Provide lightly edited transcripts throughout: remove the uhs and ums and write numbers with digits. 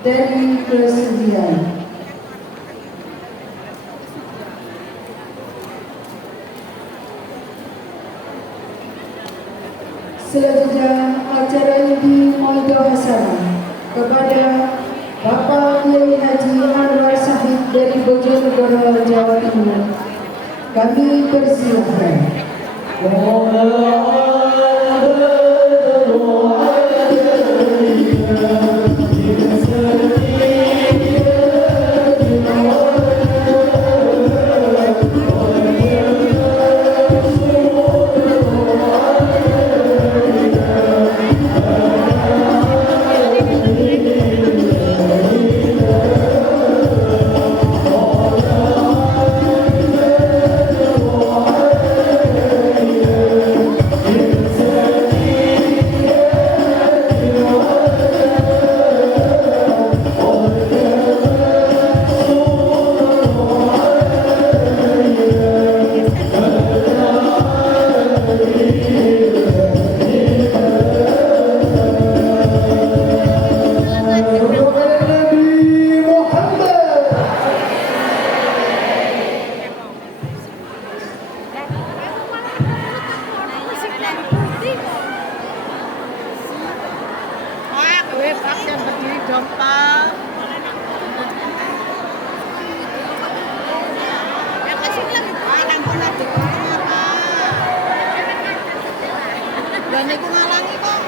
dari kesedihan. Selanjutnya acara ini mohon hasanah kepada Bapak Kiai Haji Anwar Sahid dari Bojonegoro, Jawa Timur. Kami persilahkan.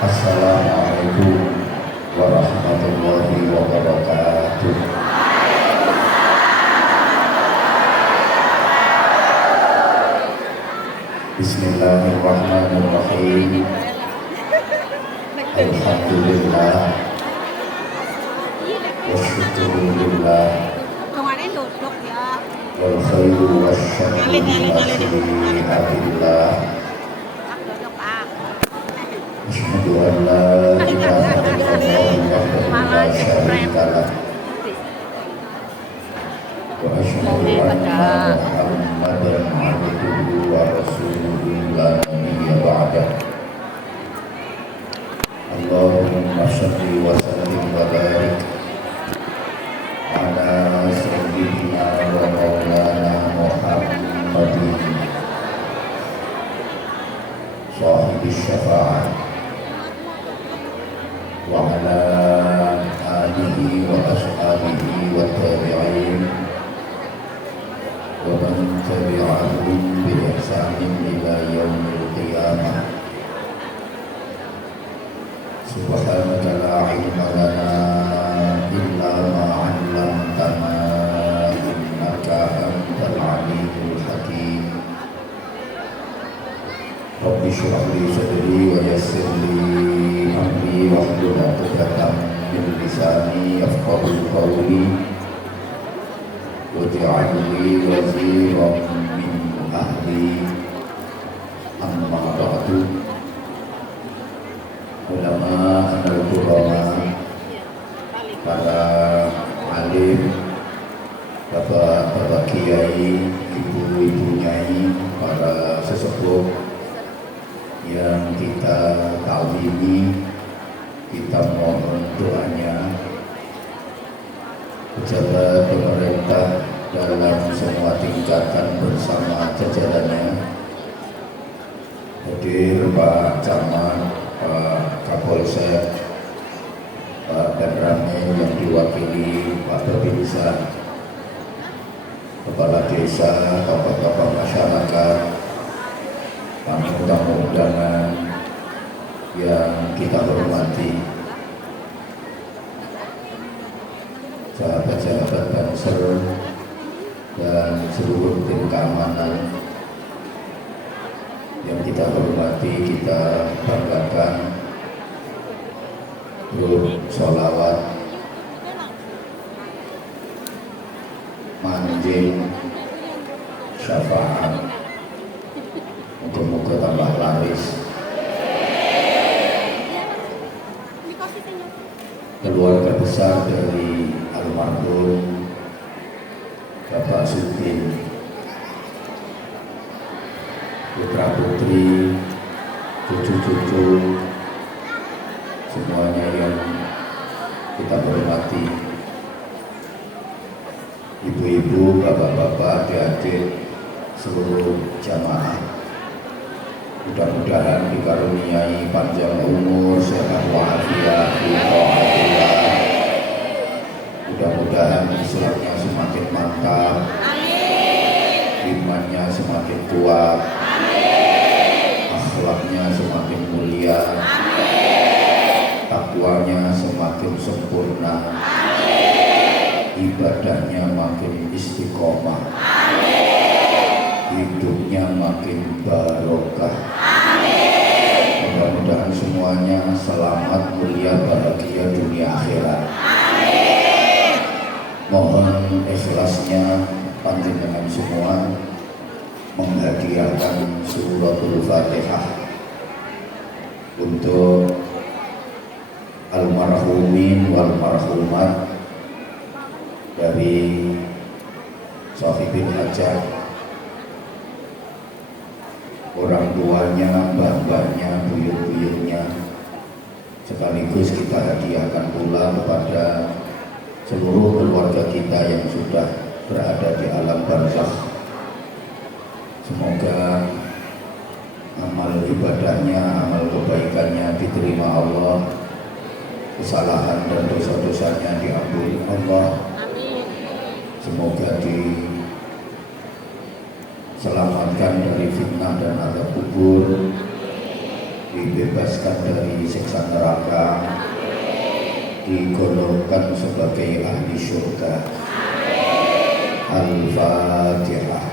Assalamualaikum warahmatullahi wabarakatuh. Bismillahirrahmanirrahim. Alhamdulillah wasyukurillah wal khairu wasyarru lillah. Asyhadu an la ilaha illallah wahdahu la syarika lah wa asyhadu anna Muhammadan abduhu wa rasuluhu la nabiyya ba'dah. Allahumma shalli wa sallim wa barik ala sayyidina wa maulana Muhammadin sahibis syafa'ah wa ala alihi wa ashabihi wa tabi'in wa man tabi'ahum bi ihsanin ila yaumil qiyamah. Subhanaka la ilma lana illa ma 'allamtana innaka antal alimul hakim. Rabbi shrah li sadri wa yassir li amri wahlul 'uqdatam min lisani yafqahu qawli waj'al li waziran min ahli. Amma ba'du. Ulama al-kurama, para alim, bapak-bapak kiai, ibu-ibu nyai, para sesepuh yang kita takwimi, kita mohon doanya. Pejabat pemerintah dalam semua tingkatan bersama jajarannya, hadir Pak Camat, Pak Kapolsek, Pak Danramil yang diwakili Pak Babinsa, Kepala Desa, Bapak-bapak masyarakat, tamu-tamu undangan yang kita hormati, sahabat-sahabat Banser dan seluruh tim keamanan yang kita hormati, kita banggakan. Sholawat manjing syafaat moga-moga tambah laris. Keluarga besar dari almarhum Bapak Sudin, putra putri, cucu-cucu, semuanya yang kita hormati ibu-ibu, bapak-bapak, adik-adik, seluruh jamaah. Mudah-mudahan dikaruniai panjang umur, sehat walafiat, taatillah. Mudah-mudahan Islamnya semakin mantap, imannya semakin kuat, akhlaknya semakin mulia, takwanya semakin sempurna, ibadahnya makin istiqomah, hidupnya makin barokah. Mudah-mudahan semuanya selamat, mulia, bahagia dunia akhirat. Mohon ikhlasnya panjenengan semua menghadiahkan suratul Fatihah untuk almarhumin wal marhumat dari sahibil hajat, orang tuanya, mbah-mbahnya, buyut-buyutnya, sekaligus kita hadiahkan pula kepada seluruh keluarga kita yang sudah berada di alam barzakh. Semoga amal ibadahnya, amal kebaikannya diterima Allah, kesalahan dan dosa-dosanya diampuni Allah. Semoga diselamatkan dari fitnah dan azab kubur, dibebaskan dari siksa neraka, digolongkan sebagai ahli syurga. Al-Fatihah.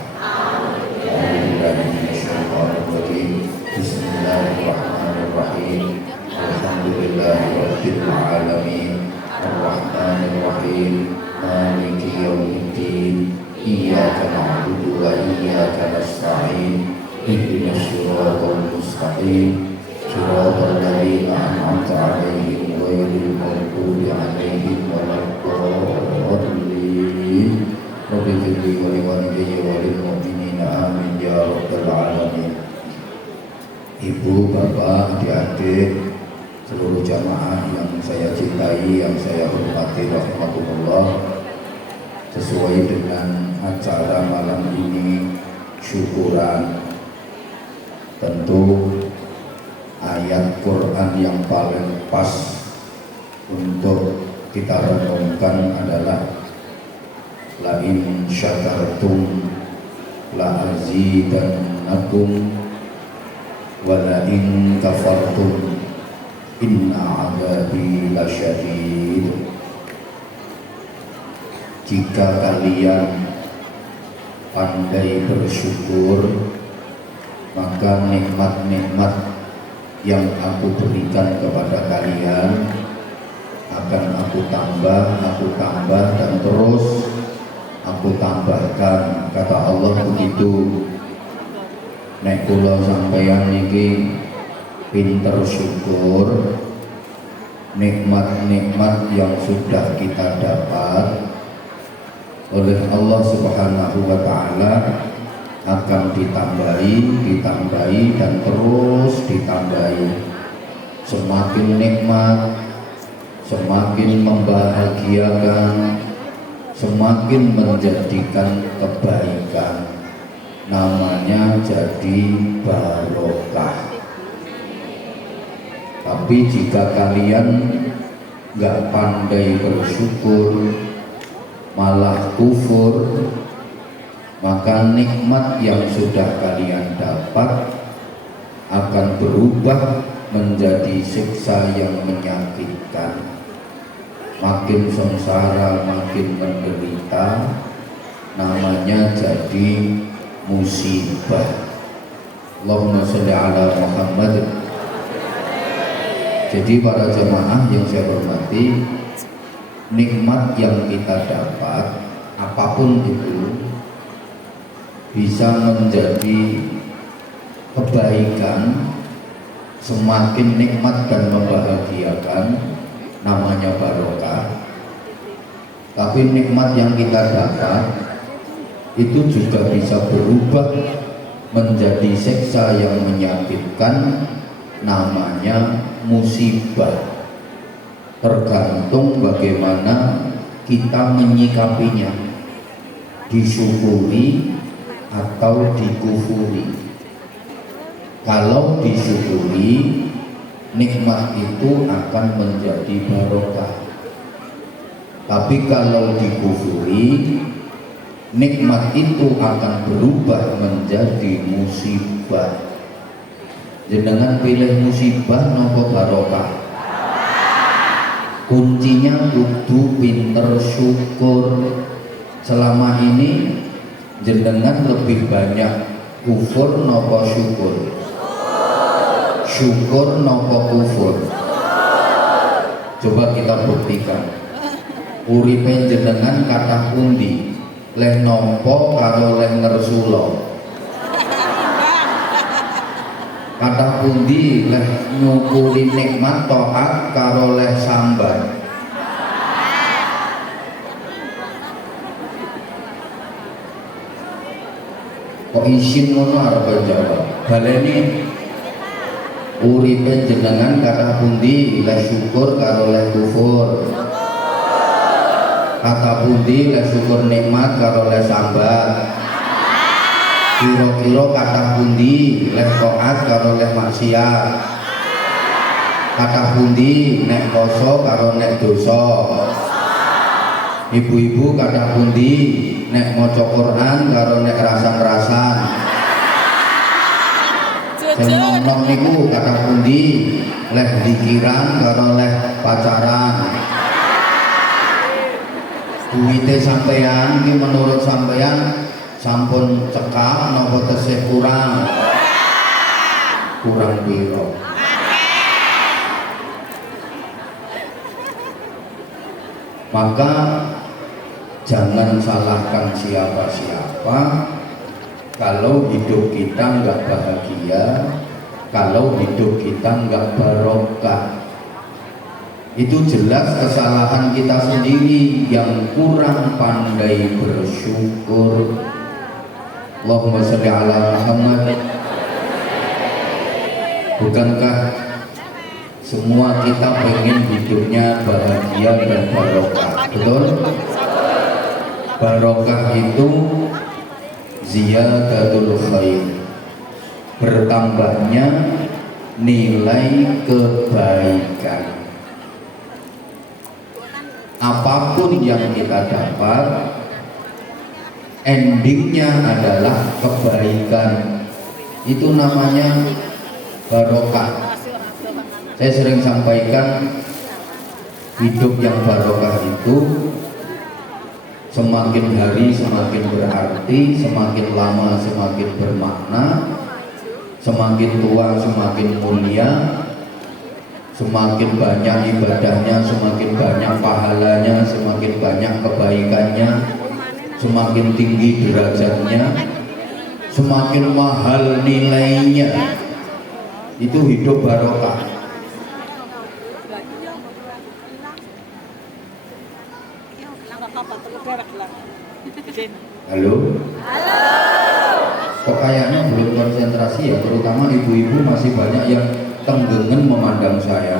Bismillahirrahmanirrahim. Alhamdulillahirabbil alamin. Ar-Rahmanirrahim. Maliki yaumiddin. Iyyaka na'budu wa iyyaka nasta'in. Ihdinas siratal mustaqim. Shiratal ladzina an'amta 'alaihim ghairil maghdubi 'alaihim waladdallin. Rabbi firli wa liwalidayya wa lil mu'minina amin ya rabbal alamin. Ibu, bapak, adik-adik, seluruh jamaah yang saya cintai, yang saya hormati rahimakumullah, sesuai dengan acara malam ini syukuran, tentu ayat Quran yang paling pas untuk kita renungkan adalah la in syakartum la azidannakum wa la in kafartum inna adzabi lasyadid. Jika kalian pandai bersyukur, maka nikmat-nikmat yang aku berikan kepada kalian akan aku tambah, dan terus aku tambahkan. Kata Allah begitu. Nek kula sampeyan niki pinter syukur, nikmat-nikmat yang sudah kita dapat oleh Allah Subhanahu wa taala akan ditambahi dan terus ditambahi. Semakin nikmat, semakin membahagiakan, semakin menjadikan kebaikan, namanya jadi barokah. Tapi jika kalian nggak pandai bersyukur, malah kufur, maka nikmat yang sudah kalian dapat akan berubah menjadi siksa yang menyakitkan. Makin sengsara, makin menderita, namanya jadi musibah. Allahumma sholli ala Muhammad. Jadi para jemaah yang saya hormati, nikmat yang kita dapat apapun itu bisa menjadi kebaikan, semakin nikmat dan membahagiakan, namanya barokah. Tapi nikmat yang kita dapat itu juga bisa berubah menjadi siksa yang menyakitkan, namanya musibah. tergantung bagaimana kita menyikapinya, disyukuri atau dikufuri. Kalau disyukuri, nikmat itu akan menjadi barokah. Tapi kalau dikufuri, nikmat itu akan berubah menjadi musibah. Jenengan pilih musibah nopo barokah? Kuncinya kudu pinter syukur. Selama ini jenengan lebih banyak kufur nopo syukur? Syukur nopo kufur? Coba kita buktikan. Uripe jenengan kathah pundi? Leh nampa karo leh ngersula? Kathah pundi leh nyukuri nikmat taat karo leh sambat? Kok isin ngono arep jawab? Baleni uripe jenengan kathah pundi leh syukur karo leh kufur? Kata pundi leh syukur nikmat karo leh sambat? Kira-kira kata pundi leh taat karo leh maksiat? Kata pundi nek poso karo nek dosa? Ibu-ibu kata pundi nek maca Quran karo nek rasan-rasan? Sing nom niku kata pundi leh dikiran karo leh pacaran? Duwite sampeyan iki menurut sampeyan sampun cekak napa tesih kurang? Kurang piro? Maka jangan salahkan siapa-siapa kalau hidup kita nggak bahagia, kalau hidup kita nggak barokah. Itu jelas kesalahan kita sendiri yang kurang pandai bersyukur. Allahumma sholli ala Muhammad. Bukankah semua kita pengen hidupnya bahagia dan barokah? Betul? Barokah itu ziyadatul khair, bertambahnya nilai kebaikan. Apapun yang kita dapat, endingnya adalah kebaikan. Itu namanya barokah. Saya sering sampaikan, hidup yang barokah itu semakin hari semakin berarti, semakin lama semakin bermakna, semakin tua semakin mulia, semakin banyak ibadahnya, semakin banyak pahalanya, semakin banyak kebaikannya, semakin tinggi derajatnya, semakin mahal nilainya. Itu hidup barokah. Halo? Halo? Kok kayaknya belum konsentrasi ya, terutama ibu-ibu masih banyak yang tenggengen memandang saya.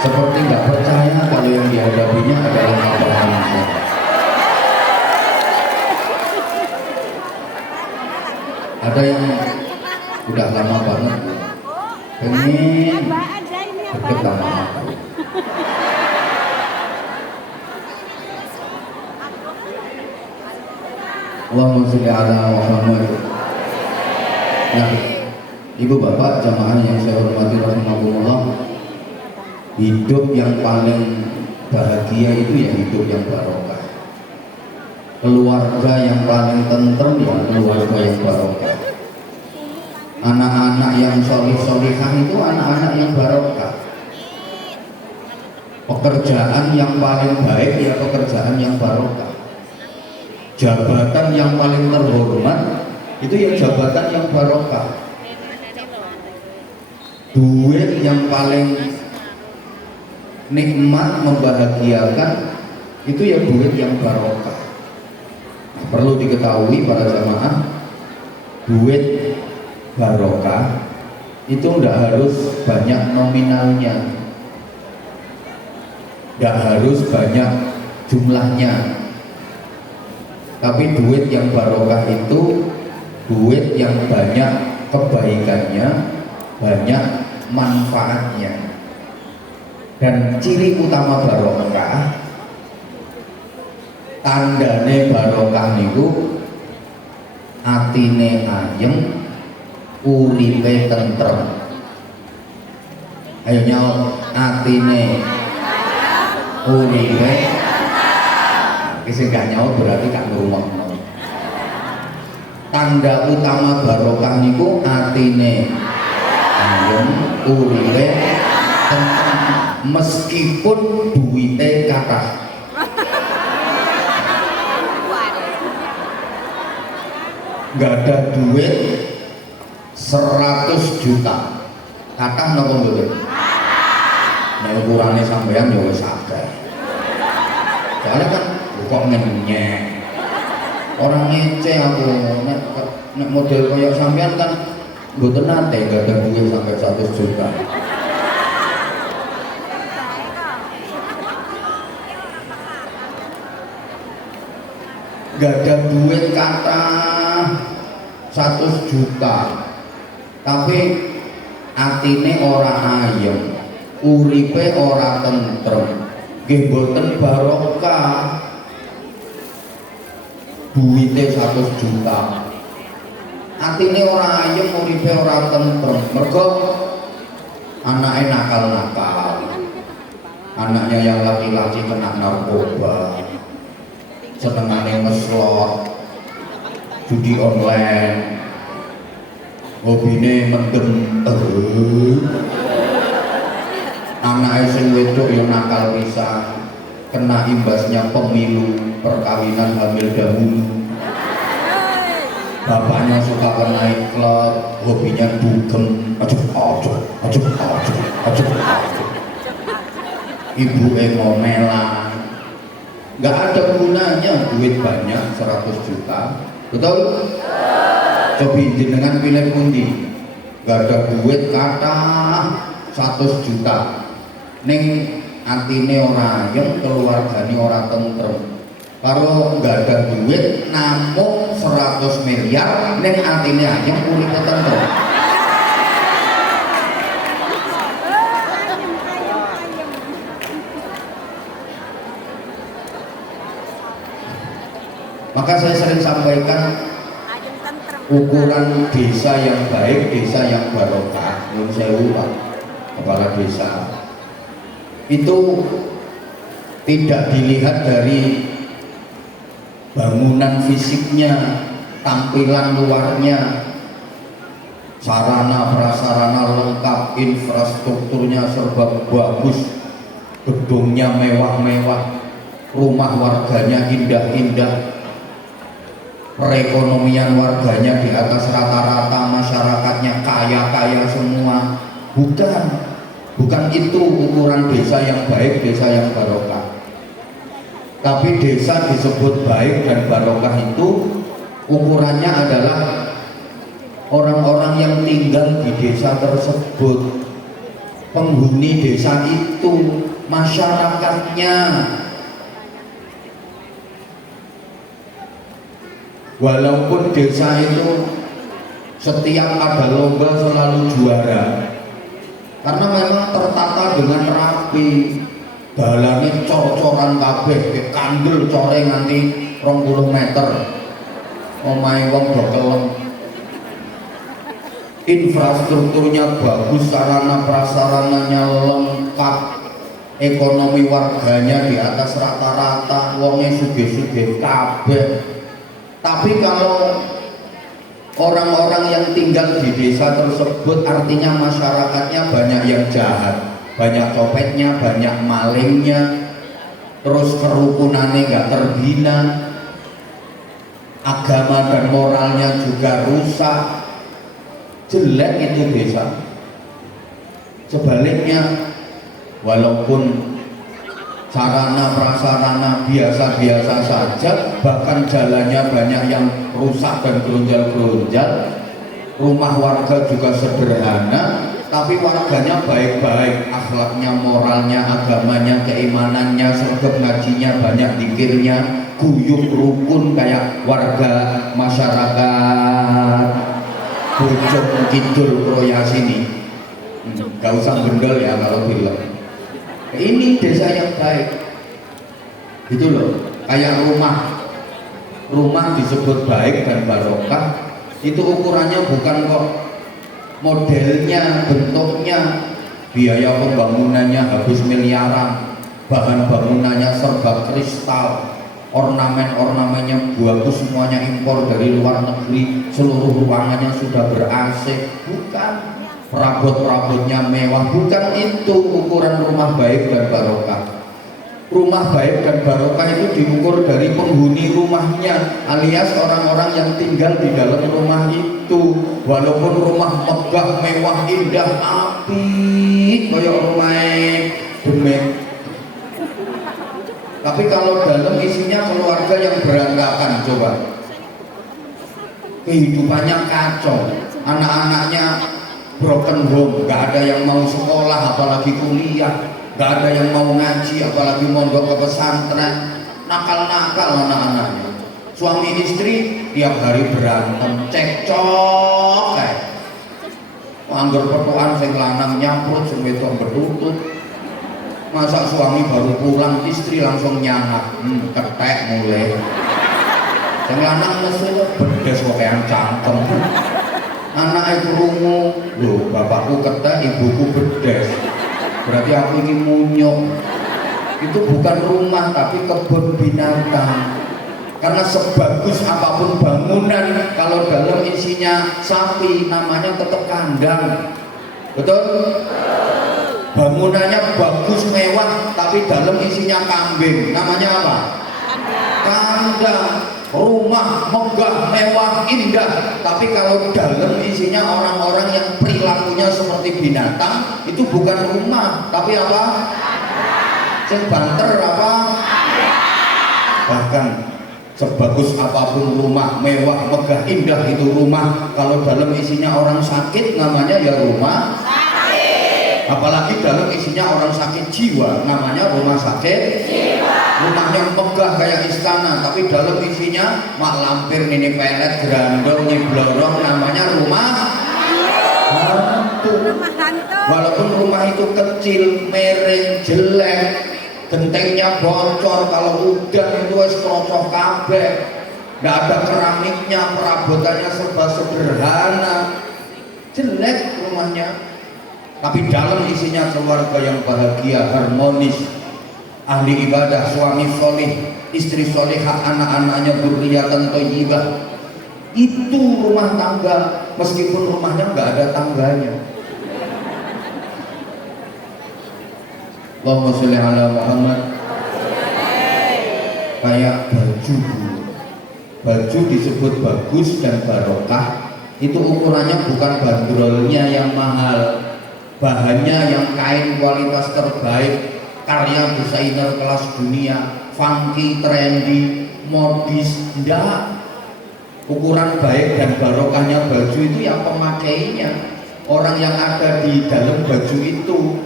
Seperti nggak percaya kalau yang dihadapinya adalah Bapak Hamzah. Ada yang udah lama banget pengen deket sama aku. Allahumma sholli ala Muhammad. Nah, ibu bapak jamaah yang saya hormati rahimakumullah, hidup yang paling bahagia itu ya hidup yang barokah. Keluarga yang paling tentrem ya keluarga yang barokah. Anak-anak yang solih-solihah itu anak-anak yang barokah. Pekerjaan yang paling baik ya pekerjaan yang barokah. Jabatan yang paling terhormat itu ya jabatan yang barokah. Duit yang paling nikmat membahagiakan itu ya duit yang barokah. Perlu diketahui para jamaah, duit barokah itu tidak harus banyak nominalnya, tidak harus banyak jumlahnya, tapi duit yang barokah itu duit yang banyak kebaikannya, banyak manfaatnya. Dan ciri utama barokah, tandane barokah niku atine ayem, uripe tentrem. Ayo nyaut, atine uripe. Sing gak nyaut berarti gak ngrungokno. Tanda utama barokah niku atine ayem, uripe tentrem. Meskipun duwite kathah. Gak ada duit 100 juta. Kathah napa mboten? Nek ukurane sampean ya wis akeh. Soalnya kan kok ngenyek. Orang ngece aku nek model kaya sampean kan mboten nate gak ada duit sampai 100 juta. Gak ada duit kata 100 juta, tapi atine ora ayem, uripe ora tentrem, nggih boten barokah. Duite 100 juta, atine ora ayem, uripe ora tentrem, mergo anake nakal-nakal, anaknya yang laki-laki kena narkoba, senengane ngeslot, judi online, hobine mendem, anake sing wedok ya nakal pisan, kena imbasnya pemilu, perkawinan hamil dahulu, bapaknya suka ke nightclub, hobinya dugem, ibu ngomelan. Gak ada gunanya duit banyak 100 juta, betul? Coba jenengan pilih pundi. Gak ada duit kata 100 juta, ning atine ora ayem, keluargane ora tentrem. Kalau gak ada duit namung 100 miliar, ning atine ayem, uripe tentrem. Maka saya sering sampaikan ukuran desa yang baik, desa yang barokah, nyuwun sewu Pak Kepala Desa, itu tidak dilihat dari bangunan fisiknya, tampilan luarnya, sarana prasarana lengkap, infrastrukturnya serba bagus, gedungnya mewah-mewah, rumah warganya indah-indah, perekonomian warganya di atas rata-rata, masyarakatnya kaya-kaya semua. Bukan itu ukuran desa yang baik, desa yang barokah. Tapi desa disebut baik dan barokah itu ukurannya adalah orang-orang yang tinggal di desa tersebut, penghuni desa itu, masyarakatnya. Walaupun desa itu setiap ada lomba selalu juara, karena memang tertata dengan rapi, dalane cor-coran kabeh, kandel core nganti 20 meter, omahe wong do kelem, infrastrukturnya bagus, sarana prasarananya lengkap, ekonomi warganya di atas rata-rata, wonge sugih-sugih kabeh. Tapi kalau orang-orang yang tinggal di desa tersebut, artinya masyarakatnya banyak yang jahat, banyak copetnya, banyak malingnya, terus kerukunannya gak terbina, agama dan moralnya juga rusak, jelek itu desa. Sebaliknya, walaupun sarana prasarana biasa-biasa saja, bahkan jalannya banyak yang rusak dan geronjal-geronjal, rumah warga juga sederhana, tapi warganya baik-baik, akhlaknya, moralnya, agamanya, keimanannya, sergap ngajinya, banyak zikirnya, guyup rukun kayak warga masyarakat Bojong Kidul Proya sini. Gak usah bendel ya kalau bilang. Ini desa yang baik. Itu loh, kayak rumah disebut baik dan barokah, itu ukurannya bukan kok modelnya, bentuknya, biaya pembangunannya habis miliaran, bahan bangunannya serba kristal, ornamen-ornamennya bagus, semuanya impor dari luar negeri, seluruh ruangannya sudah ber-AC, bukan. Perabot-perabotnya mewah, bukan itu ukuran rumah baik dan barokah. Rumah baik dan barokah itu diukur dari penghuni rumahnya, alias orang-orang yang tinggal di dalam rumah itu. Walaupun rumah megah, mewah, indah, apik kayak rumah Demek, tapi kalau dalam isinya keluarga yang berantakan, coba kehidupannya kacau, anak-anaknya broken home, gak ada yang mau sekolah apalagi kuliah, gak ada yang mau ngaji apalagi mondok ke pesantren, nakal-nakal anak-anaknya, suami istri tiap hari berantem, cekcok kayak anggur petuan sing lanang nyaprut sing wedok berlutut. Masa suami baru pulang istri langsung nyangat, ketek mulai sing lanang mesin bedes kok kayak cangkem. Anak itu rungu, loh bapakku ketek, ibuku bedes, berarti aku ini munyuk. Itu bukan rumah tapi kebun binatang. Karena sebagus apapun bangunan, kalau dalam isinya sapi, namanya tetap kandang. Betul? Bangunannya bagus mewah tapi dalam isinya kambing, namanya apa? Kandang. Rumah megah, mewah, indah, tapi kalau dalam isinya orang-orang yang perilakunya seperti binatang, itu bukan rumah, tapi apa? Sing banter apa? Bahkan sebagus apapun rumah, mewah, megah, indah itu rumah, kalau dalam isinya orang sakit, namanya ya rumah sakit. Apalagi dalam isinya orang sakit jiwa, namanya rumah sakit jiwa. Rumahnya megah kayak istana, tapi dalam isinya mak lampir, nini pelet, grandong, nyiblorong, namanya rumah hantu. Walaupun rumah itu kecil, miring, jelek, gentengnya bocor, kalau udah itu es krocoh kabeh, nggak ada keramiknya, perabotannya serba sederhana, jelek rumahnya. Tapi dalam isinya keluarga yang bahagia, harmonis, ahli ibadah, suami solih, istri solihah, anak-anaknya dzurriyyatan thayyibah. Itu rumah tangga, meskipun rumahnya nggak ada tangganya. Allahumma sholli ala Muhammad. Kayak baju disebut bagus dan barokah, itu ukurannya bukan bandrolnya yang mahal, bahannya yang kain kualitas terbaik, karya desainer kelas dunia, funky, trendy, modis. Enggak. Ukuran baik dan barokahnya baju itu yang pemakainya, orang yang ada di dalam baju itu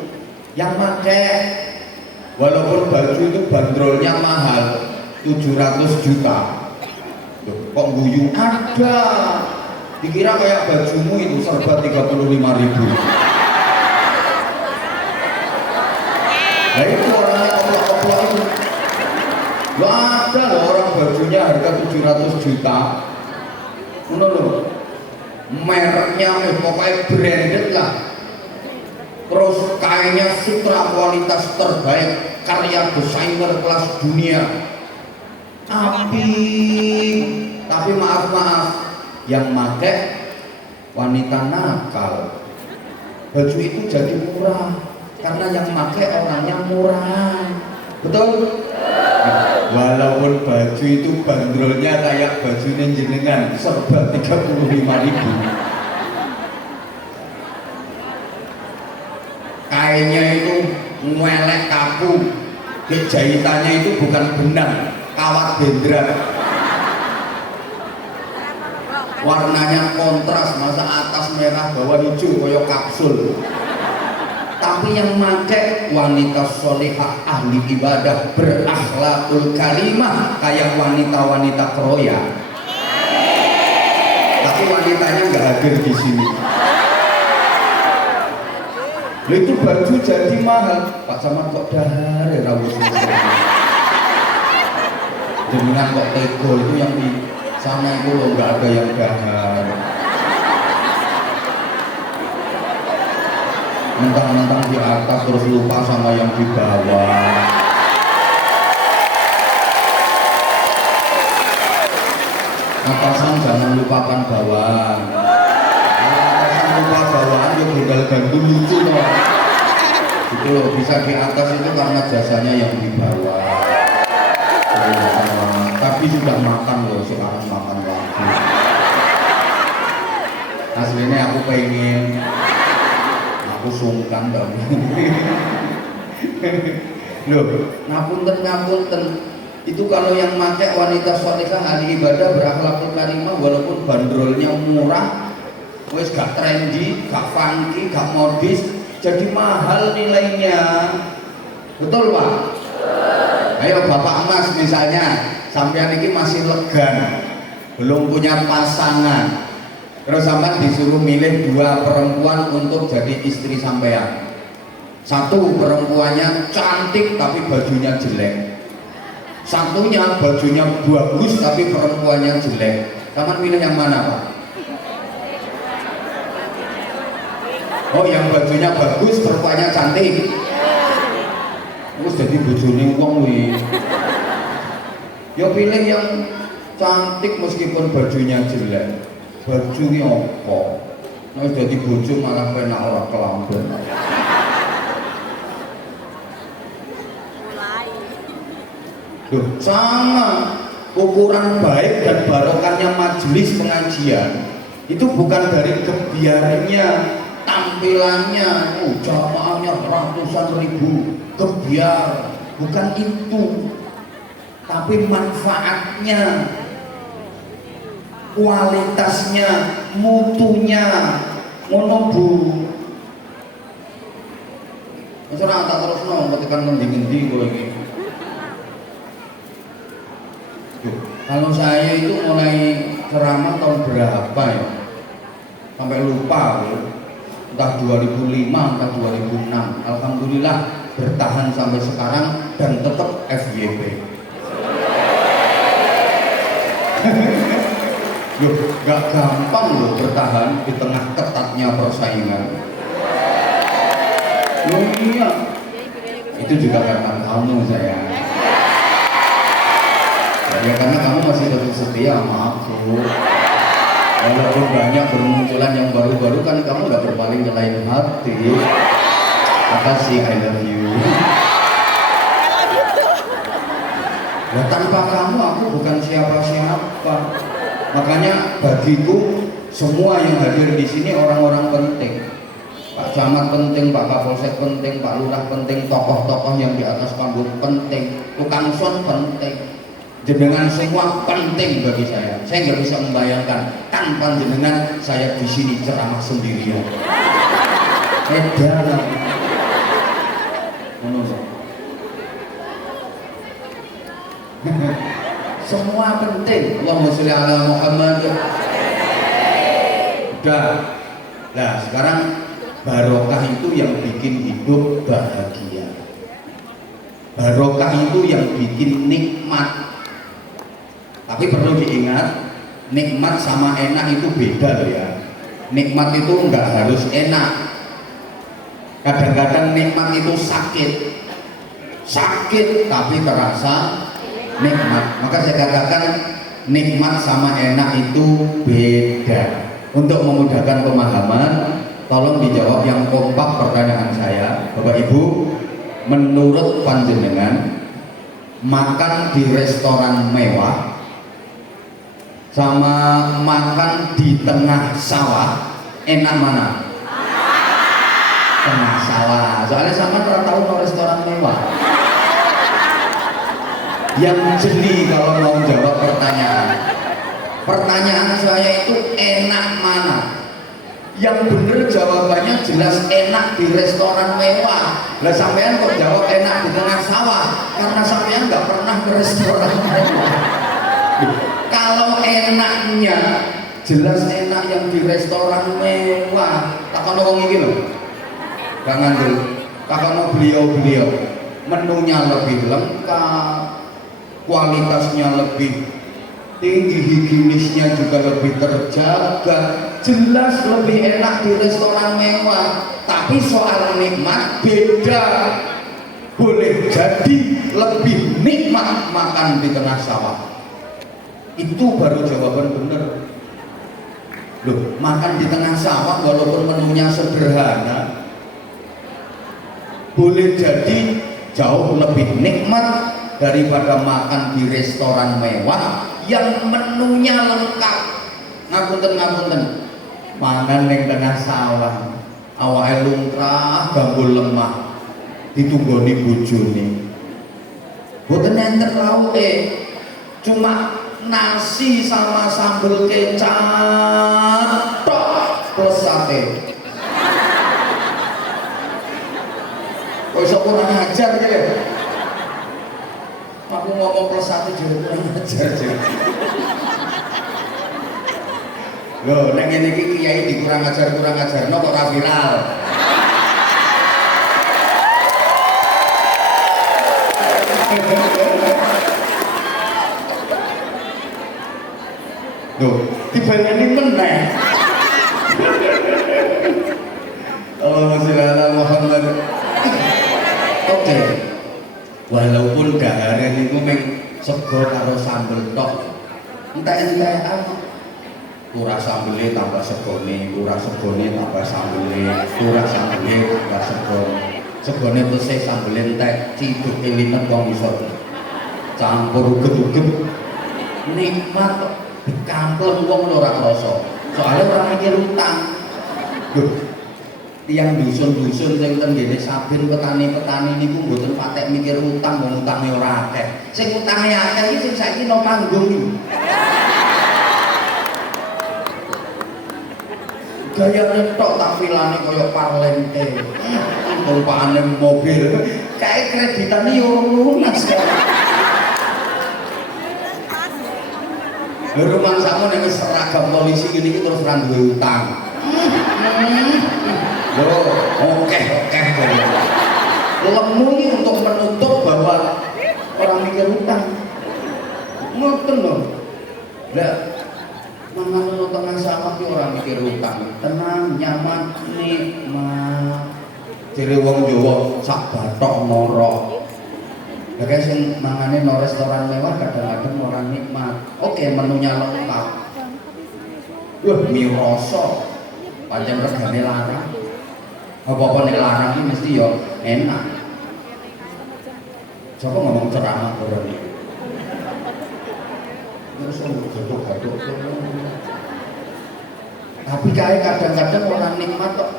yang pakai. Walaupun baju itu bandrolnya mahal 700 juta, kok guyu ada, dikira kayak bajumu itu serba 35.000. Nah itu orangnya oplak-oplak itu. Lo ada loh orang bajunya harga 700 juta, loh, mereknya pokoknya branded lah, terus kainnya sutra kualitas terbaik, karya desainer kelas dunia, tapi maaf yang pakai wanita nakal. Baju itu jadi murah karena yang pakai orangnya murah, betul? Walaupun baju itu bandrolnya kayak bajunya jenengan serba 35.000, kainnya itu melek kaku, jahitannya itu bukan benang, kawat bendera. warnanya kontras, masa atas merah bawah hijau koyo kapsul. Tapi yang make wanita solehah ahli ibadah berakhlakul karimah kayak wanita-wanita kroya. Tapi wanitanya nggak hadir di sini. Loh, itu baju jadi mahal. Pak Camat kok dahar ya rawuh. Jenengan kok tego, itu yang di sana itu loh nggak ada yang dahar. Mentang-mentang di atas terus lupa sama yang di bawah. Atasan jangan lupakan bawah. Atasan lupa bawahan ya tinggal ganti lucu loh. Gitu loh, bisa di atas itu karena jasanya yang di bawah. Tapi sudah makan loh, sekarang makan lagi. Aslinya aku pengen, aku sungkan dong. Loh, ngapunten. Itu kalau yang pakai wanita solehah ahli ibadah berakhlakul karimah, walaupun bandrolnya murah, wes gak trendy, gak funky, gak modis, jadi mahal nilainya. Betul Pak? Ayo Bapak Mas misalnya, sampean ini masih legan, belum punya pasangan, terus sampean disuruh milih 2 perempuan untuk jadi istri sampean. Satu perempuannya cantik tapi bajunya jelek. Satunya bajunya bagus tapi perempuannya jelek. Kamu pilih yang mana Pak? Oh, yang bajunya bagus, perempuannya cantik. Terus jadi bojone wong kuwi. Ya pilih yang cantik meskipun bajunya jelek. Bajune apa? Nek jadi bojo malah penak ora kelamben. Loh, sama ukuran baik dan barokahnya majelis pengajian itu bukan dari kebiarannya, tampilannya, jamaahnya ratusan ribu, kebiar, bukan itu, tapi manfaatnya, kualitasnya, mutunya, ngono Bu. Masalah tak terus nong, ketika ngendi-ngendi gue ini. Kalau saya itu mulai ceramah tahun berapa ya? Sampai lupa ya. Entah 2005, entah 2006. Alhamdulillah bertahan sampai sekarang dan tetap FYP. Loh, gak gampang loh bertahan di tengah ketatnya persaingan. Loh iya, itu juga karena kamu sayang. Ya karena kamu masih tetap setia sama aku. Walaupun banyak bermunculan yang baru-baru kan kamu gak berpaling ke lain hati. Makasih, I love you. Nah, tanpa kamu aku bukan siapa-siapa. Makanya bagiku semua yang hadir di sini orang-orang penting. Pak Camat penting, Pak Kapolsek penting, Pak Lurah penting, tokoh-tokoh yang di atas panggung penting, tukang son penting. Jenengan semua penting bagi saya. Saya nggak bisa membayangkan tanpa jenengan saya di sini ceramah sendirian. Edan. Semua penting. Allahumma sholli ala Muhammad. Udah. Nah sekarang barokah itu yang bikin hidup bahagia. Barokah itu yang bikin nikmat. Tapi perlu diingat, nikmat sama enak itu beda loh ya. Nikmat itu nggak harus enak. Kadang-kadang nikmat itu sakit tapi terasa nikmat. Maka saya katakan nikmat sama enak itu beda. Untuk memudahkan pemahaman, tolong dijawab yang kompak pertanyaan saya, Bapak Ibu. Menurut panjenengan, makan di restoran mewah sama makan di tengah sawah enak mana? Tengah sawah. Soalnya sama pernah tahu mau restoran mewah. Yang jeli kalau mau jawab pertanyaan. Pertanyaan saya itu enak mana? Yang bener jawabannya jelas enak di restoran mewah. Lah sampean kok jawab enak di tengah sawah? Karena sampean nggak pernah ke restoran mewah. Kalau enaknya jelas enak yang di restoran mewah. Tak kono wong iki lho. Gak ngandel. Tak kono beliau-beliau. Menunya lebih lengkap, kualitasnya lebih tinggi, higienisnya juga lebih terjaga, jelas lebih enak di restoran mewah. Tapi soal nikmat beda. Boleh jadi lebih nikmat makan di tengah sawah. Itu baru jawaban benar. Loh, makan di tengah sawah walaupun menunya sederhana, boleh jadi jauh lebih nikmat daripada makan di restoran mewah yang menunya lengkap. Ngapunten mangan ning tengah sawah awake lumrah gambul lemah ditunggoni bojone, boten enten lauke, cuma nasi sama sambal kecap tok plus sate. Kok iso kurang ajar ya? Aku ngomong plus sate juga kurang ajar aja. Loh, neng ini kiai di kurang ajar no kok ora viral. Loh, dibandingin meneh. Allahumma sholli ala Muhammad. Oke. Walaupun dahare niku mung sego karo sambel tok. Entek-entekan kurang sambelé tambah segone, kurang segone tambah sambelé, kurang sambelé tambah segone. Segone tesih sambelé entek, ciduke linet wong iso. Campur uget-uget. Nikmat kok dikampleng wong ora krasa. Soale ora mikir utang. Lho, tiyang dusun-dusun sing ten ngene Sabin petani-petani niku mboten patek mikir utang, wong utange ora akeh. Sing utange akeh iki sing saiki no panggung iki. Gayane tok tampilane kaya parlente. Tumpakane mobil. Kae kreditane yo lunas. Lho rumangsamu nek seragam polisi ngene iki terus ora duwe utang. Lho, oke. Lemu ini untuk menutup bahwa orang mikir utang. Ngoten lho. Lah mangan nang tengah sawah ki ora mikir utang. Tenang, nyaman, nikmat. Jere wong Jawa sak bathok moro. Lah kae sing mangane no restoran mewah kadang-kadang ora nikmat. Oke, menunya lengkap. Wah, mie rasa. Pancen regane larang. Apa-apa nek larang iki mesti yo enak. Coba ngomong ceramah berani. Terus gaduh-gaduh. Tapi kae kadang-kadang orang nikmat kok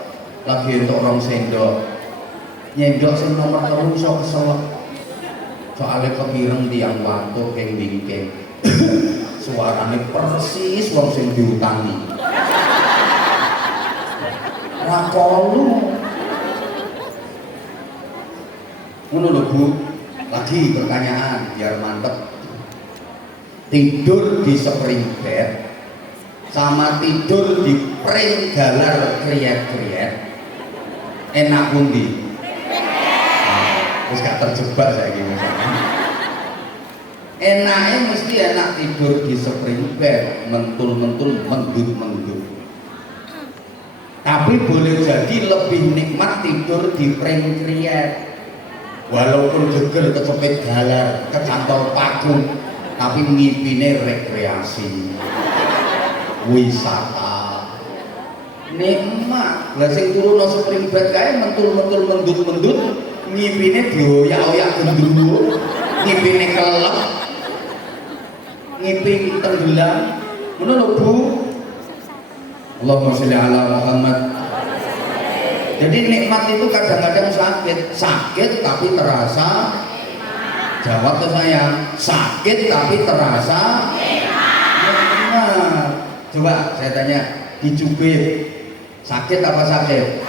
lagi entuk rong sendok. Nyendok sing nomor 3 iso keselak. Soale kepireng tiyang watuk keng bingking. Suarane persis wong sing diutangi. Rakolu. Ngono lho Bu. Lagi pertanyaan biar mantep. Tidur di spring bed sama tidur di pring galar kriet-kriet enak pundi? Terus gak terjebak saya gini. Enaknya mesti enak tidur di spring bed, mentul-mentul, mendut-mendut. Tapi boleh jadi lebih nikmat tidur di pring kriet. Walaupun geger kecepet galar, kecantol pagung, tapi ngipine rekreasi, wisata, nikmat. Lah sing turu nang spring bed kae mentul-mentul mendut-mendut, ngipine dioyak-oyak gendruwo, ngipine kelep, ngipi tenggelam. Ngono lho Bu. Allahumma sholli ala Muhammad. Jadi nikmat itu kadang-kadang sakit tapi terasa. Jawab ke saya, sakit tapi terasa nikmat. Coba saya tanya, dicubit sakit apa sakit?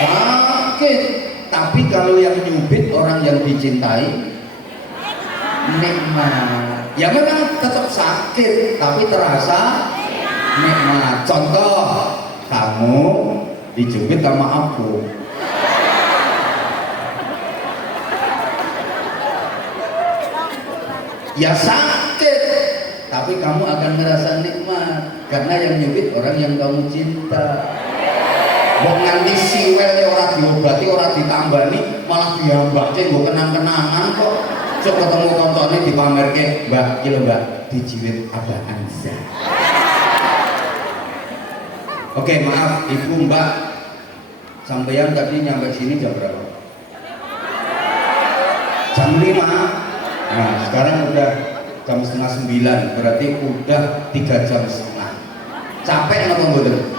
Sakit. Tapi kalau yang nyubit orang yang dicintai nikmat. Ya memang tetap sakit, tapi terasa nikmat. Contoh, kamu dicubit sama aku. Ya sakit, tapi kamu akan ngerasa nikmat karena yang nyubit orang yang kamu cinta. Mau nganti siwel orang diobati, orang ditambani, malah diambaknya gue kenang-kenangan kok. So ketemu tontonnya dipamerke, mbak, gila mbak, dijiwit Abah Anza. Oke, maaf ibu mbak, sampeyan tadi nyampe sini jam berapa? Jam 5. Nah sekarang udah jam setengah 9, berarti udah 3 jam setengah. Capek apa mboten?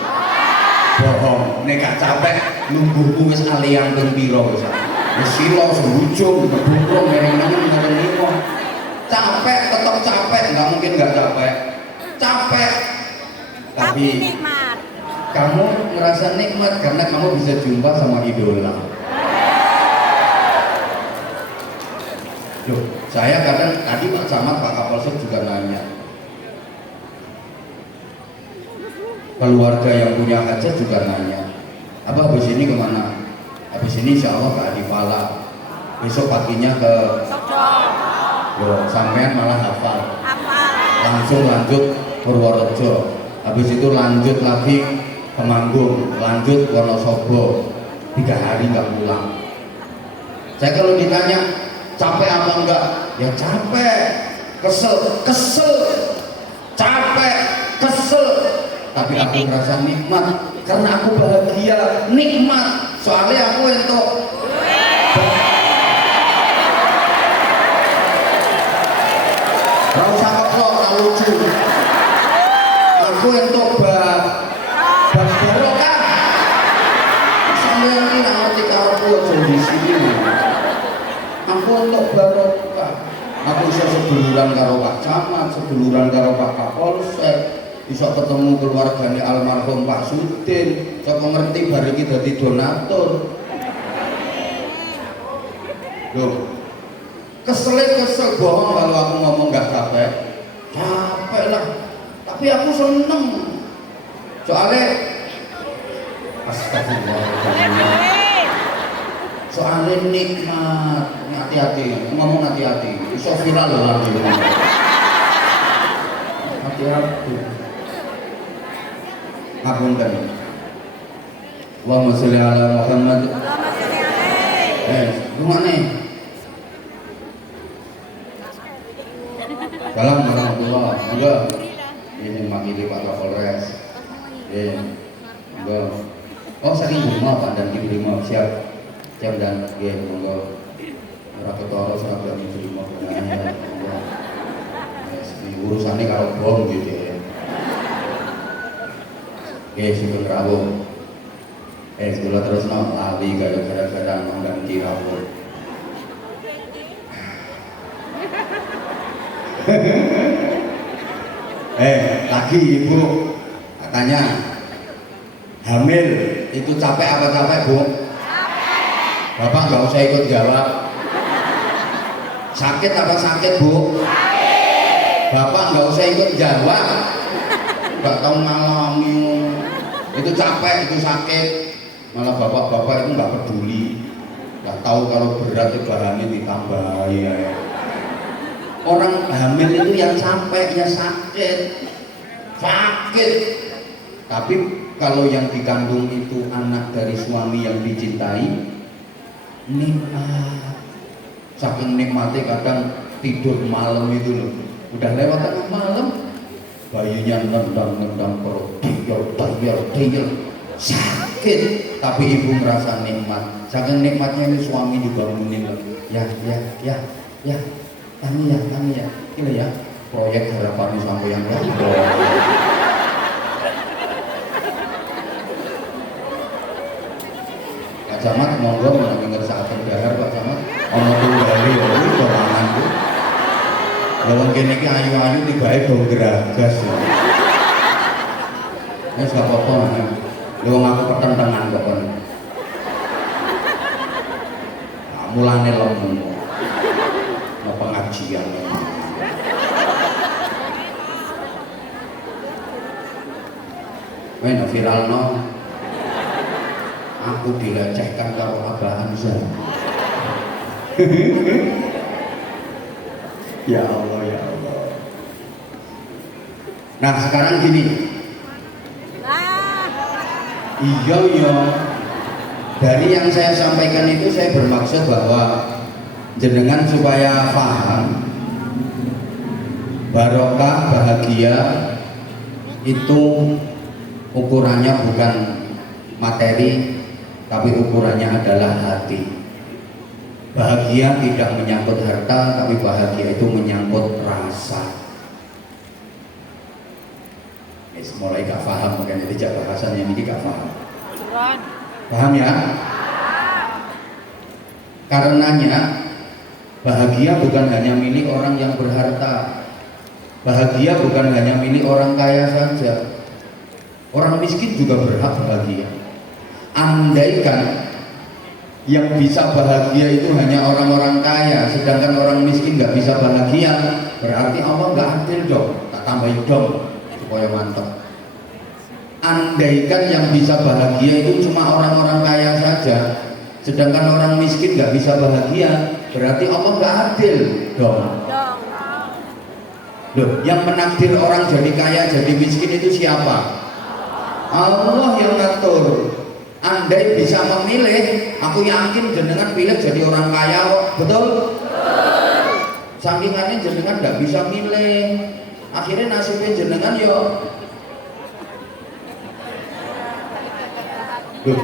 Bohong, nek gak capek nungguku wis aliyang ping pira wis. Wis sila sujung ngebukrung mereng-mereng ngoten niku. Capek tetep capek, enggak mungkin enggak capek. Capek. Tapi nikmat. Kamu ngerasa nikmat karena kamu bisa jumpa sama idola. Loh, saya kadang tadi Pak Camat, Pak Kapolsek juga nanya. Keluarga yang punya hajat juga nanya, apa habis ini kemana? Habis ini insya Allah ke Adipala, besok paginya ke sampean malah hafal, langsung lanjut Purworejo, habis itu lanjut lagi ke Manggung, lanjut Wonosobo, 3 hari nggak pulang. Saya kalau ditanya capek apa enggak? Ya capek, kesel, capek, kesel. Tapi aku merasa nikmat karena aku bahagia, nikmat. Soalnya aku entuk usah keplok, lucu. Aku entuk barokah. Sampai ini ngerti karo aja di sini. Aku entuk barokah. Aku bisa seduluran karo Pak Camat, seduluran karo Pak Kapolsek. Bisa ketemu keluarganya almarhum Pak Sudin, saya ngerti bari iki dadi donatur. Loh, kesel bohong kalau aku ngomong gak capek. Capek lah, tapi aku seneng. Soalnya astagfirullahaladzim. Soalnya nikmat, hati-hati, ngomong hati-hati. Iso viral lagi. Hati-hati. Ngapunten. Allahumma sholli ala Muhammad. Gimana? Salam warahmatullah. Enggak. Ini makili Pak Kapolres. Enggak. Oh saking rumah Pak dan diterima siap dan monggo. Ora ketara seragam diterima. Urusannya karo bom gitu ya. Sugeng rawuh. Kula terusno lali gara-gara ngundang rawuh. Lagi ibu katanya hamil itu capek apa capek bu? Bapak nggak usah ikut jawab. Sakit apa sakit bu? Bapak nggak usah ikut jawab. Nggak tahu ngalami. Itu capek, itu sakit. Malah bapak-bapak itu nggak peduli. Nggak tahu kalau berat itu bahannya ditambahi ya. Orang hamil itu yang capek, ya sakit. Tapi kalau yang dikandung itu anak dari suami yang dicintai, nikmat. Saking nikmatnya kadang tidur malam itu loh. Udah lewat tengah malam, bayinya nendang perut, deyel, sakit. Tapi ibu merasa nikmat. Saking nikmatnya ini suami dibangunin loh. Ya, kami ya, gila ya. Proyek harapan sampai yang lain. Pak Camat monggo mendengar saat terdahar Pak Camat. Ono tunggali itu doanganku. Lawan kene iki ayu-ayu tibake do geragas. Wis gak apa-apa. Lho aku pertentangan kok kon. Mulane lemu. Mau pengajian. Wena viralno. Aku dilecehkan karo Abah Hamzah. Ya Allah, ya Allah. Nah sekarang gini. Iya. Dari yang saya sampaikan itu saya bermaksud bahwa jenengan supaya paham barokah bahagia itu ukurannya bukan materi, tapi ukurannya adalah hati. Bahagia tidak menyangkut harta, tapi bahagia itu menyangkut rasa. Mulai gak paham, makanya tidak bahasannya ini gak paham. Paham ya? Karenanya bahagia bukan hanya milik orang yang berharta. Bahagia bukan hanya milik orang kaya saja. Orang miskin juga berhak bahagia. Andaikan yang bisa bahagia itu hanya orang-orang kaya, sedangkan orang miskin nggak bisa bahagia, berarti Allah nggak adil dong. Tak tambahin dong supaya mantap. Andaikan yang bisa bahagia itu cuma orang-orang kaya saja, sedangkan orang miskin nggak bisa bahagia, berarti Allah nggak adil dong. Loh, yang menakdir orang jadi kaya jadi miskin itu siapa? Allah yang ngatur. Andai bisa memilih, aku yakin jenengan pilih jadi orang kaya kok, betul? Sakingannya jenengan nggak bisa milih, akhirnya nasibnya jenengan yo. Loh,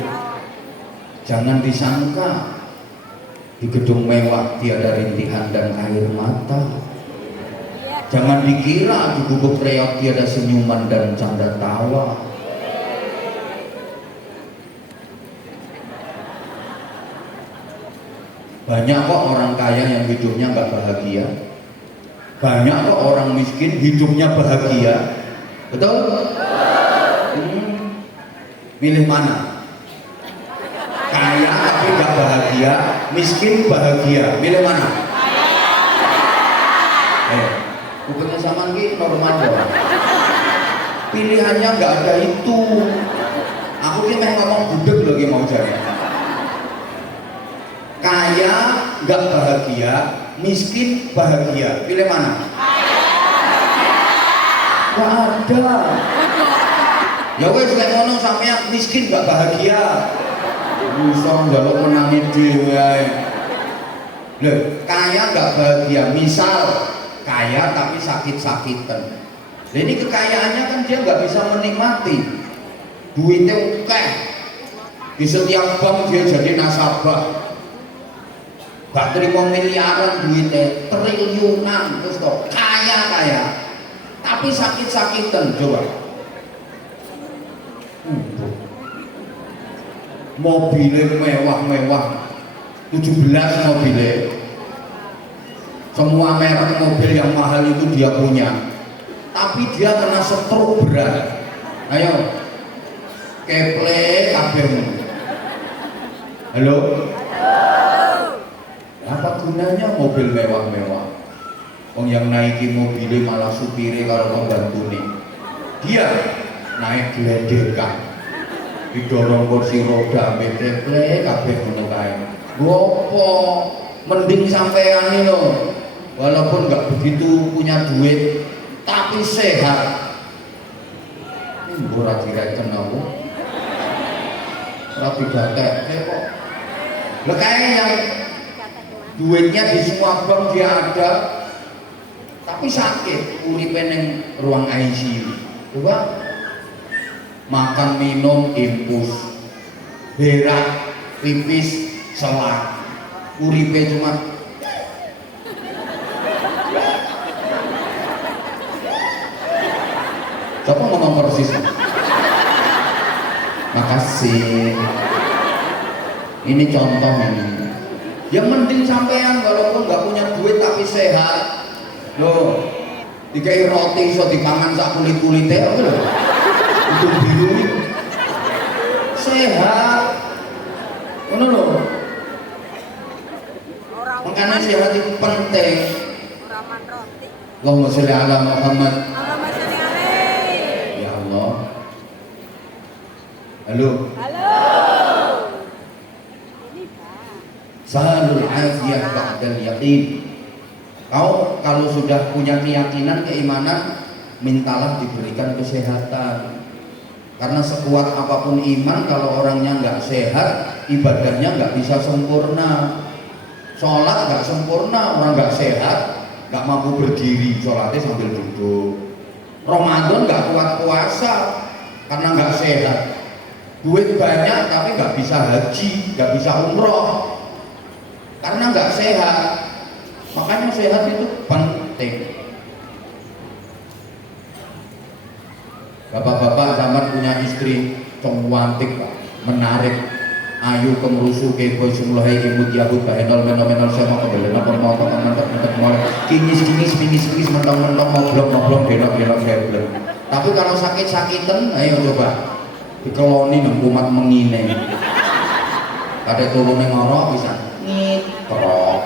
jangan disangka di gedung mewah tiada rintihan dan air mata. Jangan dikira di gubuk reok tiada senyuman dan canda tawa. Banyak kok orang kaya yang hidupnya nggak bahagia. Banyak kok orang miskin hidupnya bahagia. Betul? Pilih mana? Kaya tapi nggak bahagia, miskin bahagia. Pilih mana? Bukannya sama ini normal dong. Pilihannya nggak ada itu. Aku ini ngomong budek lagi mau jadi. Kaya nggak bahagia, miskin bahagia. Pilih mana? Nggak ada. Ya wes lek ngono sampeyan miskin nggak bahagia. Bisa njaluk menangi dhewe. Loh, kaya nggak bahagia. Misal kaya tapi sakit-sakitan. Ini kekayaannya kan dia nggak bisa menikmati. Duitnya akeh. Di setiap bank dia jadi nasabah. Gak terima miliaran duitnya, triliunan, terus kok kaya, tapi sakit-sakitan. Coba mobilnya mewah-mewah, 17 mobilnya, semua merek mobil yang mahal itu dia punya, tapi dia kena stroke berat. Ayo keple kabehmu. Halo? Apa gunanya mobil mewah-mewah? Wong yang naiki mobilnya malah supire karo pembantune. Dia naik glendekan, didorong kursi roda, meteple kabeh ngono kae. Ngopo? Mending sampean lho, walaupun nggak begitu punya duit, tapi sehat. Ini ora direken aku. Ora digatek kok. Lha kae yang duitnya di semua bank dia ada, tapi sakit, uripe ning ruang ICU. Coba makan minum impus, berak, pipis, selak, uripe cuma coba ngomong persis. Makasih. Ini contoh ini. Yang mending sampean walaupun nggak punya duit tapi sehat. Loh, dikai roti iso dipangan sak kulit-kulite apa lho. Itu biru sehat. Ngono lho. Makanya sehat itu penting. Allahumma sholli ala Muhammad. Ya Allah. Halo. Salul afiyah ba'dal yaqin. Kau kalau sudah punya keyakinan, keimanan, mintalah diberikan kesehatan. Karena sekuat apapun iman, kalau orangnya nggak sehat, ibadahnya nggak bisa sempurna. Sholat nggak sempurna, orang nggak sehat, nggak mampu berdiri, sholatnya sambil duduk. Ramadan nggak kuat puasa karena nggak sehat. Duit banyak tapi nggak bisa haji, nggak bisa umroh karena nggak sehat. Makanya sehat itu penting. Bapak-bapak zaman punya istri cantik, menarik, ayu, kemrusu, kebo, sumlohai, imut, yahud, bahenol, menomenol, sema, kebelen, mantap, kinis, mentong, moblong, belok, hebel. Tapi kalau sakit-sakitan, ayo coba dikeloni nang kumat mengine. Ada turunnya ngorok bisa kerok.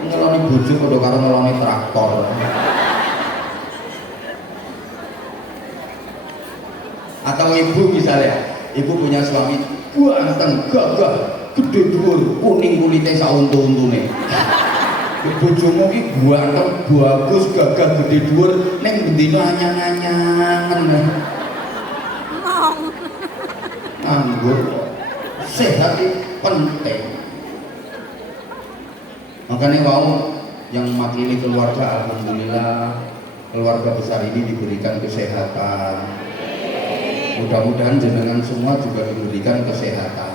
Ngeloni bojo padha karo ngeloni traktor. Atau ibu misalnya, ibu punya suami ganteng, gagah, gede dhuwur, kuning kulite sak untu-untune. Bojomu ki ganteng, bagus, gagah, gede dhuwur, ning bendina anyang-anyangen. Anggur sehat itu penting. Makanya mau yang mewakili keluarga, alhamdulillah keluarga besar ini diberikan kesehatan. Mudah-mudahan jenengan semua juga diberikan kesehatan.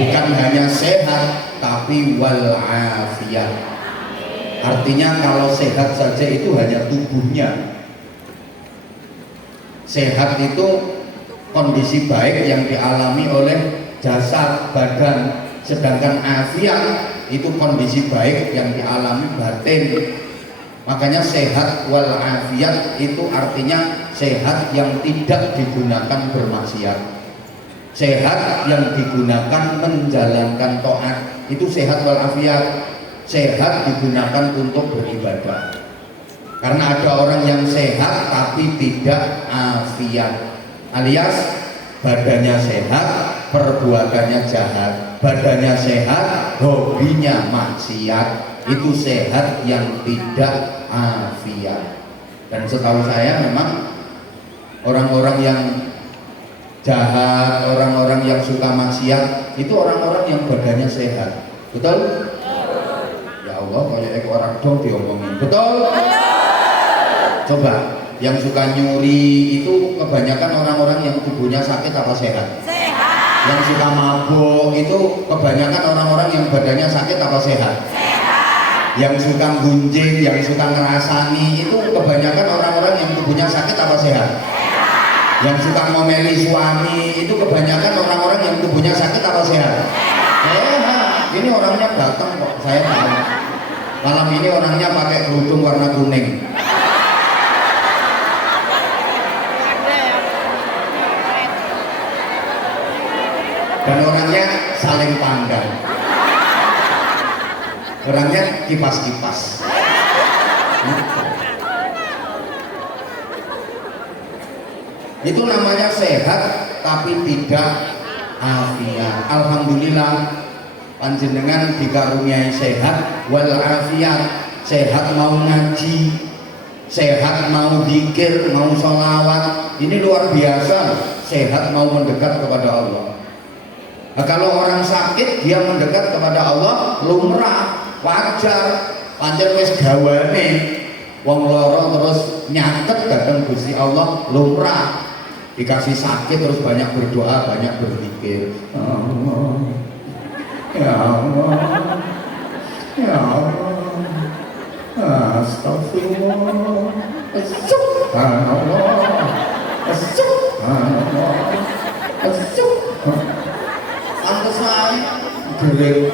Bukan hanya sehat, tapi wal afiyah. Artinya kalau sehat saja itu hanya tubuhnya. Sehat itu kondisi baik yang dialami oleh jasad, badan. Sedangkan afiat itu kondisi baik yang dialami batin. Makanya sehat wal afiat itu artinya sehat yang tidak digunakan bermaksiat, sehat yang digunakan menjalankan taat, itu sehat wal afiat. Sehat digunakan untuk beribadah. Karena ada orang yang sehat tapi tidak afiat, alias badannya sehat, perbuatannya jahat. Badannya sehat, hobinya maksiat. Itu sehat yang tidak afiat. Dan setahu saya memang orang-orang yang jahat, orang-orang yang suka maksiat itu orang-orang yang badannya sehat. Betul? Ya Allah, kayak orang dong diomongin. Betul? Coba, yang suka nyuri itu kebanyakan orang-orang yang tubuhnya sakit apa sehat? Sehat. Yang suka mabuk itu kebanyakan orang-orang yang badannya sakit apa sehat? Yang suka gunjing, yang suka ngerasani itu kebanyakan orang-orang yang tubuhnya sakit apa sehat? Sehat. Yang suka ngomeli suami itu kebanyakan orang-orang yang tubuhnya sakit apa sehat? Sehat. Ini orangnya datang kok, saya tahu. Malam ini orangnya pakai kerudung warna kuning. Dan orangnya saling pandang. Orangnya kipas-kipas. Itu namanya sehat tapi tidak afiat. Alhamdulillah panjenengan dikaruniai sehat wal afiat. Sehat mau ngaji, sehat mau zikir, mau sholawat. Ini luar biasa. Sehat mau mendekat kepada Allah. Nah, kalau orang sakit dia mendekat kepada Allah lumrah, wajar. Pancen wis gawane wong lara terus nyatet datang Gusti Allah lumrah. Dikasih sakit terus banyak berdoa, banyak berzikir. Allah, ya Allah, ya Allah, astagfirullah, subhanallah, subhanallah, subhanallah. Pantes wae gereng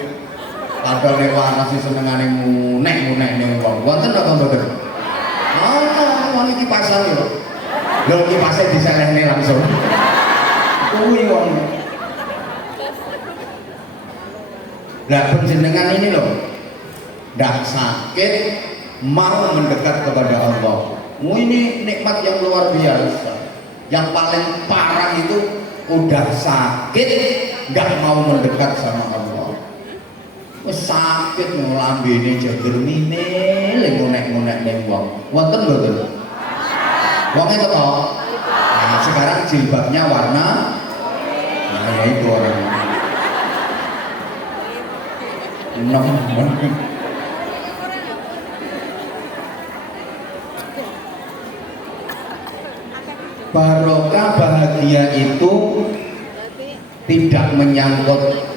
padahal nek waras sing senengane munek-munek ning wong. Wonten apa mboten? ngomong kipasan yo. Lho kipasnya diselehne langsung. Kuwi wong. Lah penjenengan ini loh, ndak sakit mau mendekat kepada Allah. Ini nikmat yang luar biasa. Yang paling parah itu udah sakit nggak mau mendekat sama Allah. Sakit ngelambi ini jager mine, ngonek-ngonek neng wong. Wonten mboten? Wong itu toh. Nah, sekarang jilbabnya warna. Nah, ya itu orang. Barokah bahagia itu tidak menyangkut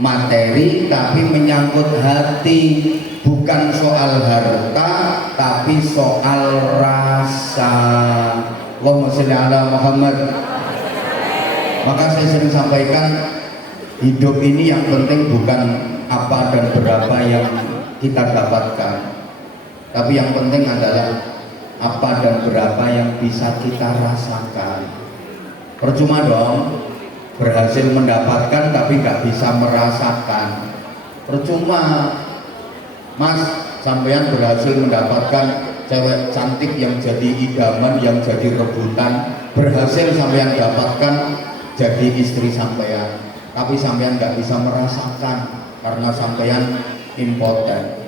materi tapi menyangkut hati, bukan soal harta tapi soal rasa. Allahumma sholli ala Muhammad. Maka saya sering sampaikan, hidup ini yang penting bukan apa dan berapa yang kita dapatkan, tapi yang penting adalah apa dan berapa yang bisa kita rasakan. Percuma dong berhasil mendapatkan tapi nggak bisa merasakan. Percuma mas sampean berhasil mendapatkan cewek cantik yang jadi idaman, yang jadi rebutan, berhasil sampean dapatkan jadi istri sampean, tapi sampean nggak bisa merasakan karena sampean impoten.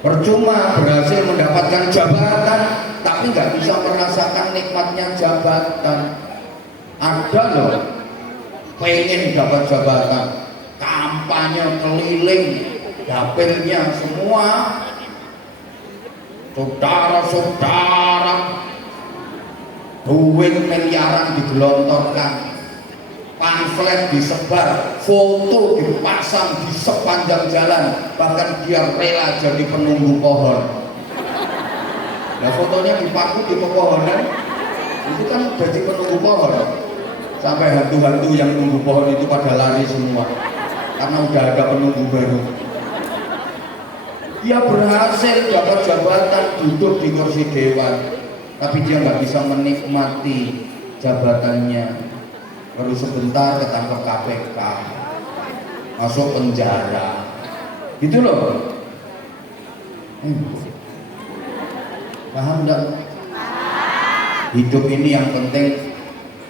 Percuma berhasil mendapatkan jabatan tapi nggak bisa merasakan nikmatnya jabatan. Ada loh pengen dapat jabatan, kampanye keliling dapilnya semua, saudara-saudara, duit miliaran digelontorkan, pamflet disebar, foto dipasang di sepanjang jalan, bahkan dia rela jadi penunggu pohon. Nah fotonya dipaku di pepohonan, itu kan jadi penunggu pohon. Sampai hantu-hantu yang nunggu pohon itu pada lari semua, karena udah ada penunggu baru. Dia berhasil dapat jabatan, duduk di kursi dewan, tapi dia nggak bisa menikmati jabatannya. Baru sebentar ketangkep KPK, masuk penjara, gitu loh. Paham nggak? Hidup ini yang penting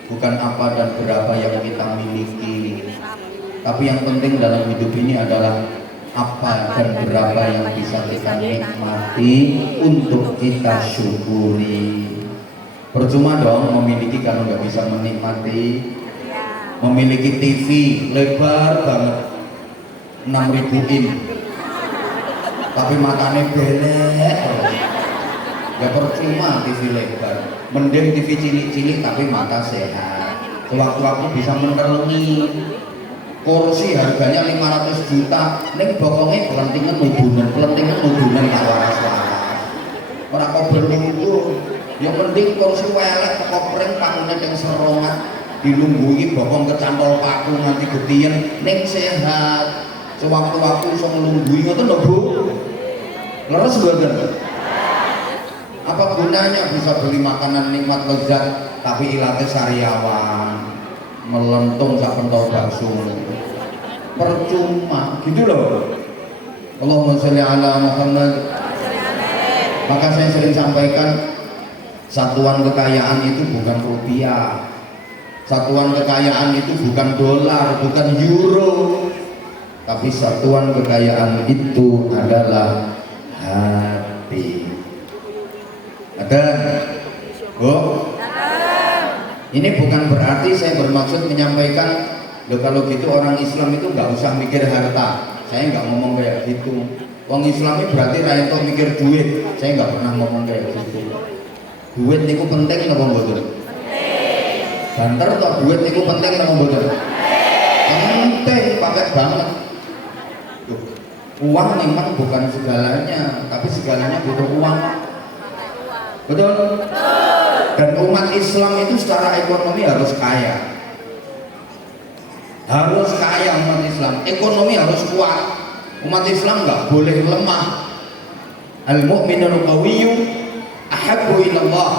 bukan apa dan berapa yang kita miliki, tapi yang penting dalam hidup ini adalah apa dan berapa yang bisa kita nikmati untuk kita syukuri. Percuma dong memiliki kalau nggak bisa menikmati. Memiliki TV lebar banget 6.000 in tapi matanya belek, ya percuma TV lebar. Mending TV cilik-cilik tapi mata sehat, sewaktu-waktu bisa menerangi. Kursi harganya 500 juta, ning bokongnya pelentingan nudunan tak waras-waras, orang kok berlunggu. Ya mending kursi welek kopring pangunnya yang serongan, dilungguhi bokong kecantol paku nanti getien, ning sehat, sewaktu-waktu bisa ngelungguhi. Ngoten lho Bu, leres mboten? Apa gunanya bisa beli makanan nikmat lezat tapi ilate sariawan, melentung sak pentol bakso, percuma gitu loh. Allahumma sholli ala Muhammad. Maka saya sering sampaikan, satuan kekayaan itu bukan rupiah, satuan kekayaan itu bukan dolar, bukan euro, tapi satuan kekayaan itu adalah hati. Ada? Oh? Ini bukan berarti saya bermaksud menyampaikan, loh kalau gitu orang Islam itu nggak usah mikir harta. Saya nggak ngomong kayak gitu. Wong Islam ini berarti rakyat tuh mikir duit. Saya nggak pernah ngomong kayak gitu. Duit niku penting napa mboten? Banter toh duit niku penting napa mboten? Penting, paket banget. Loh, uang memang bukan segalanya, tapi segalanya butuh uang. Betul? Dan umat Islam itu secara ekonomi harus kaya. Harus kaya umat Islam, ekonomi harus kuat. Umat Islam nggak boleh lemah. al-mu'minul qawiyyu ahabbu ila Allah